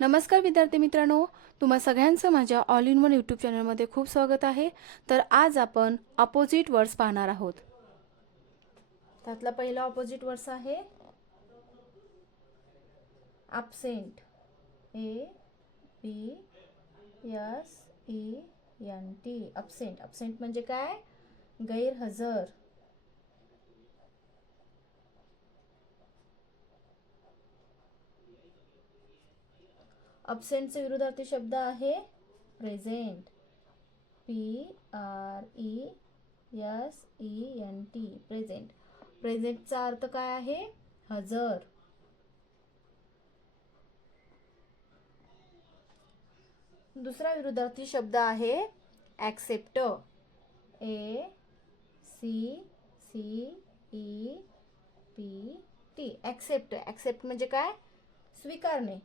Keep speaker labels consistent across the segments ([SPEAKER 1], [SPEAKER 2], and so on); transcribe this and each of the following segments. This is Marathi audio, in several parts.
[SPEAKER 1] नमस्कार विद्यार्थी मित्रांनो तुम्हा सगळ्यांचं माझ्या ऑल इन वन यूट्यूब चॅनलमध्ये खूप स्वागत आहे. तर आज आपण अपोजिट वर्ड्स पाहणार आहोत. त्यातला पहिला अपोजिट वर्ड्स आहे. Absent A B S E N T absent absent म्हणजे काय? गैरहजर. अबसेंटचे विरुद्धार्थी शब्द आहे present P R E S E N T present प्रेझेंटचा अर्थ काय आहे? हजर. दुसरा विरुद्धार्थी शब्द आहे accept A C C E P T accept accept म्हणजे काय? स्वीकारणे.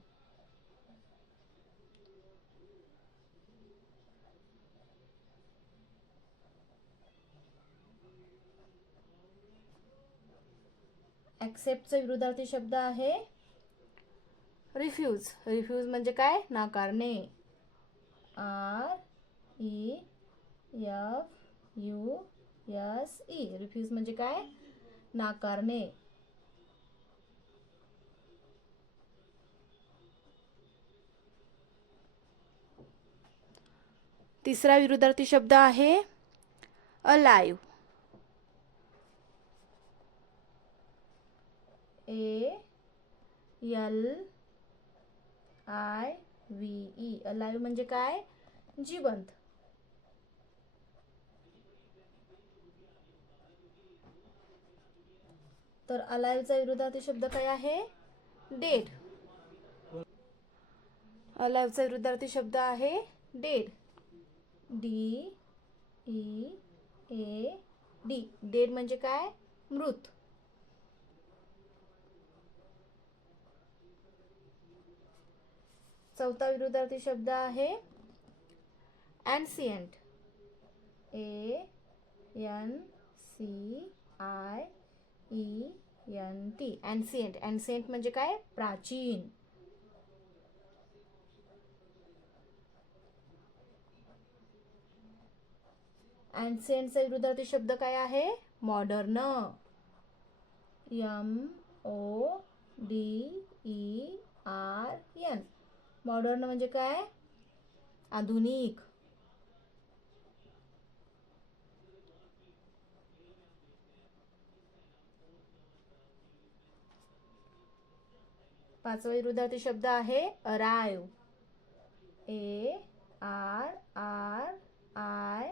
[SPEAKER 1] ॲक्सेप्टचा विरुद्धार्थी शब्द आहे. रिफ्यूज रिफ्यूज म्हणजे काय? नाकारणे. R E F U S E refuse म्हणजे काय? नाकारणे. तिसरा विरुद्धार्थी शब्द आहे. Alive A L I V E alive म्हणजे काय? जिवंत. तर अलाइवचा विरुद्धार्थी शब्द काय आहे? डेड. अलाइवचा विरुद्धार्थी शब्द आहे dead. D E A D dead म्हणजे काय? मृत. चौथा विरुद्धार्थी शब्द आहे ancient A, N, C, I, E, N, T. Ancient ancient म्हणजे काय? प्राचीन. अँसियंटचा विरुद्धार्थी शब्द काय आहे? Modern. M, O, D, E, R, N. Modern म्हणजे काय? आधुनिक. पाचवा विरुद्धार्थी शब्द आहे arrive A R R I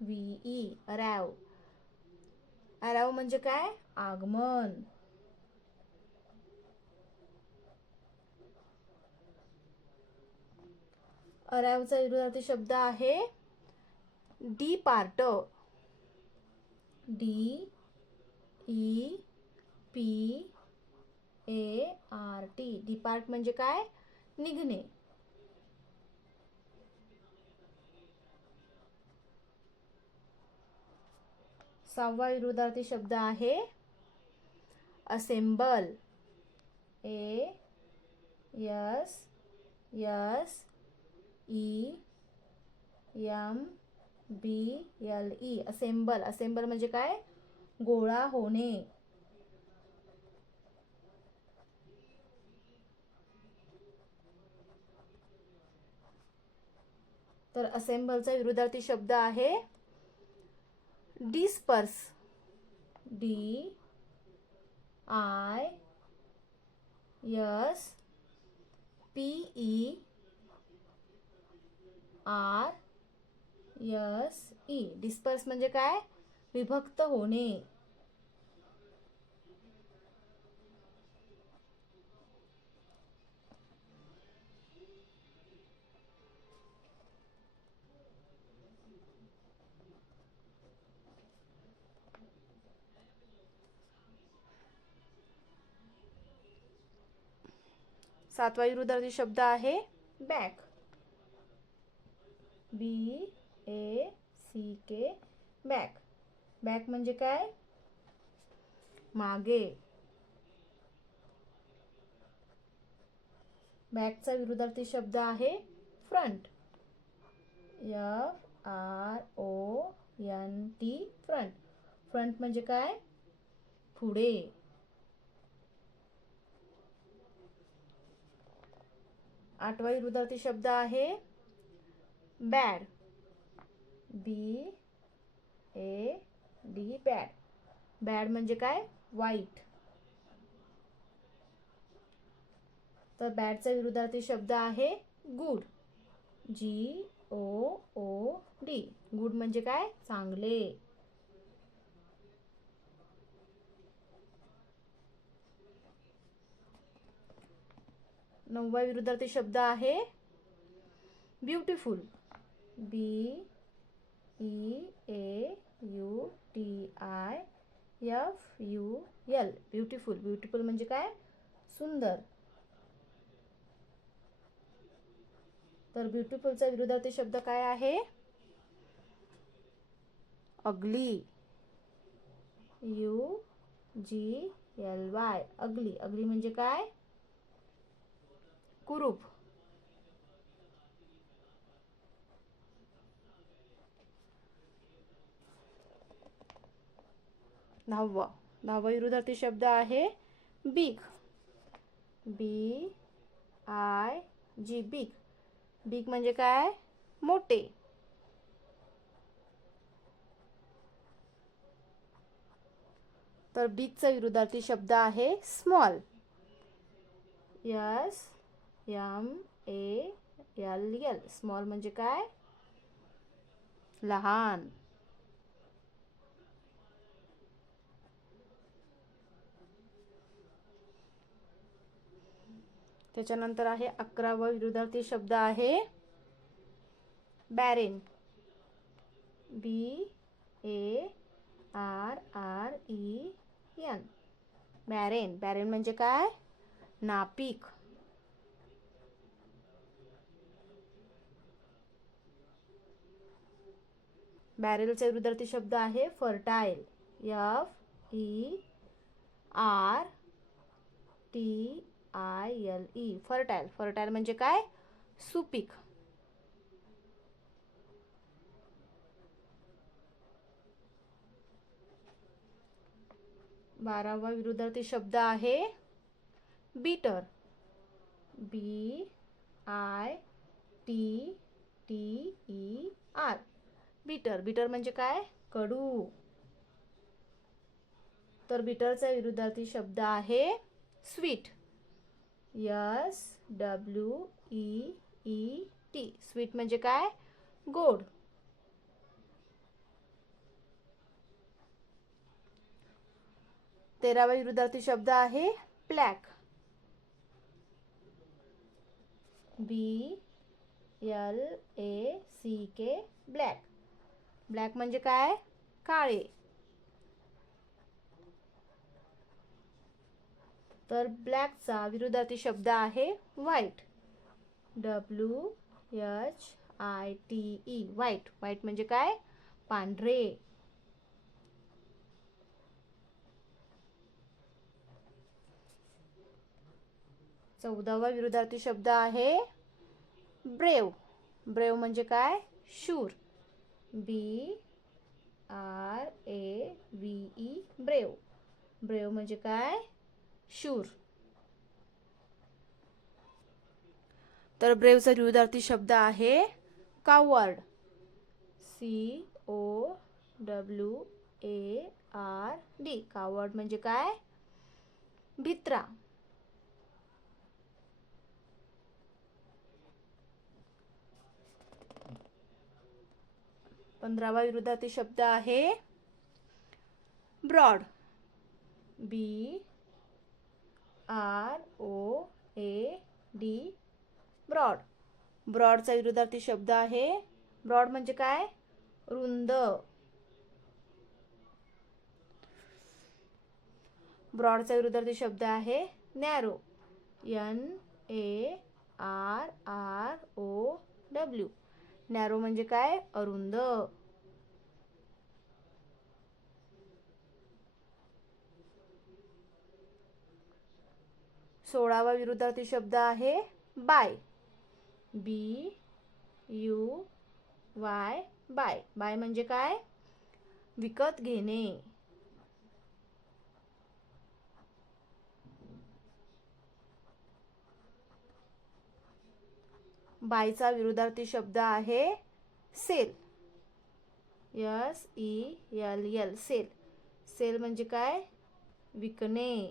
[SPEAKER 1] V E arrive arrive म्हणजे काय? आगमन. अरावचा विरुद्धार्थी शब्द आहे depart. D E P A R T. Depart म्हणजे काय? निघणे. सहावा विरुद्धार्थी शब्द आहे assemble. A S S E M B L E assemble assemble म्हणजे काय? गोळा होणे. तर असेंबलचा विरुद्धार्थी शब्द आहे disperse D I S P E R S E. Disperse म्हणजे काय? विभक्त होणे. सातवा विरुद्धार्थी शब्द आहे back B A C K back back म्हणजे काय? मागे. बॅकचा विरुद्धार्थी शब्द आहे front F R O N T front front म्हणजे काय? पुढे. आठवा विरुद्धार्थी शब्द आहे bad B A D bad bad म्हणजे काय? वाईट तर बॅडचा विरुद्धार्थी शब्द आहे good G O O D good म्हणजे काय? चांगले. नववा विरुद्धार्थी शब्द आहे beautiful B E A U T I F U L beautiful beautiful म्हणजे काय? सुंदर. तर ब्युटिफुलचा विरुद्धार्थी शब्द काय आहे? Ugly. U G L Y ugly. Ugly म्हणजे काय? कुरूप. दहावा दहावा विरुद्धार्थी शब्द आहे big. B I G big. Big म्हणजे काय? मोठे. तर बिगचा विरुद्धार्थी शब्द आहे small. S M A L L. Small म्हणजे काय? लहान. त्याच्यानंतर आहे अकरावा विरुद्धार्थी शब्द आहे barren B A R R E N barren barren म्हणजे काय? नापीक. बॅरेलचा विरुद्धार्थी शब्द आहे fertile F E R T I L E fertile fertile म्हणजे काय? सुपीक. बारावा विरुद्धार्थी शब्द आहे bitter. B I T T E R. Bitter. Bitter म्हणजे काय? कडू. तर बीटरचा विरुद्धार्थी शब्द आहे sweet. S, W, E E, T. Sweet म्हणजे काय? गोड. तेरावा विरुद्धार्थी शब्द आहे black. B L A C K black. Black म्हणजे काय? काळे. तर ब्लॅकचा विरुद्धार्थी शब्द आहे white W H I T E white white म्हणजे काय? पांढरे. चौदावा विरोधार्थी शब्द आहे ब्रेव ब्रेव म्हणजे काय? शूर B R A V E brave brave म्हणजे काय? शूर. तर ब्रेवचा विरुद्धार्थी शब्द आहे coward. C O W A R D. Coward म्हणजे काय? भित्रा. पंधरावा विरुद्धार्थी शब्द आहे broad. B R O A D broad ब्रॉडचा विरुद्धार्थी शब्द आहे. ब्रॉड म्हणजे काय? रुंद. ब्रॉडचा विरुद्धार्थी शब्द आहे narrow N A R R O W narrow म्हणजे काय? अरुंद. सोळावा विरुद्धार्थी शब्द आहे buy. B U Y buy. Buy म्हणजे काय? विकत घेणे. बायचा विरुद्धार्थी शब्द आहे sell. S E L L. Sell. Sell म्हणजे काय? विकणे.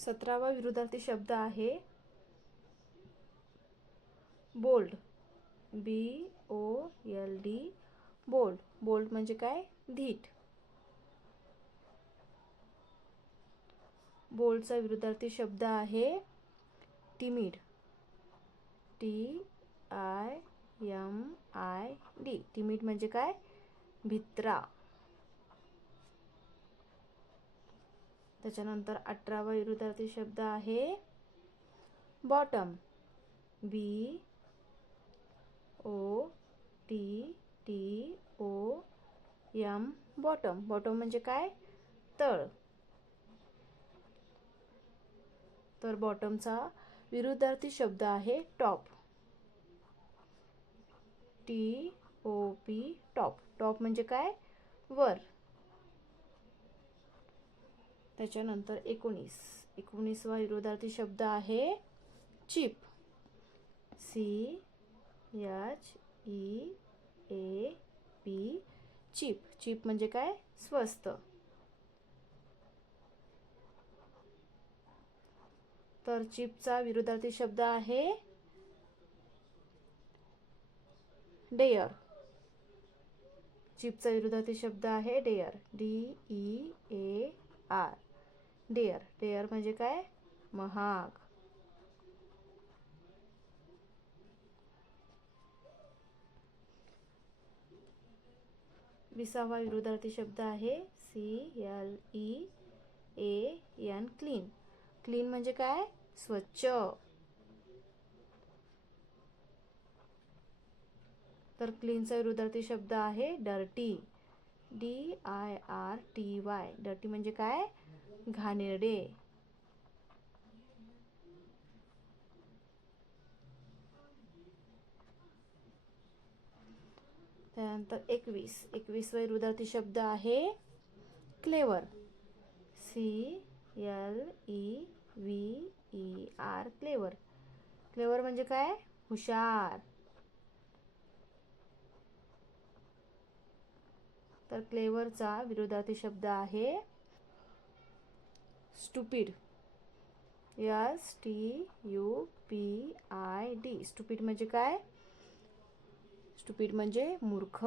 [SPEAKER 1] सतरावा विरुद्धार्थी शब्द आहे bold. B O L D bold. Bold म्हणजे काय? धीट. बोल्डचा विरुद्धार्थी शब्द आहे timid T I M I D timid म्हणजे काय? भित्रा. त्याच्यानंतर अठरावा विरुद्धार्थी शब्द आहे bottom. B O T T O M bottom. Bottom म्हणजे काय? तळ. तर बॉटमचा विरुद्धार्थी शब्द आहे top. T O P top. Top म्हणजे काय? वर. त्याच्यानंतर एकोणीस. एकोणीसवा विरोधार्थी शब्द आहे cheap. C H E A P cheap. Cheap म्हणजे काय? स्वस्त. तर चिपचा विरोधार्थी शब्द आहे डेअर. चिपचा विरोधार्थी शब्द आहे dear. D E A R. Dear dear म्हणजे काय? महाग. विसावा विरुद्धार्थी शब्द आहे C L E A N clean clean म्हणजे काय? स्वच्छ. तर क्लीनचा विरोधार्थी शब्द आहे dirty D I R T Y dirty म्हणजे काय? घाणेरडे. त्यानंतर एकवीस. एकवीसवा विरुद्धार्थी शब्द आहे clever. C L E V E R clever. Clever म्हणजे काय? हुशार. तर क्लेवरचा विरोधार्थी शब्द आहे stupid. S T U P I D. Stupid म्हणजे काय? स्टुपिड म्हणजे मूर्ख.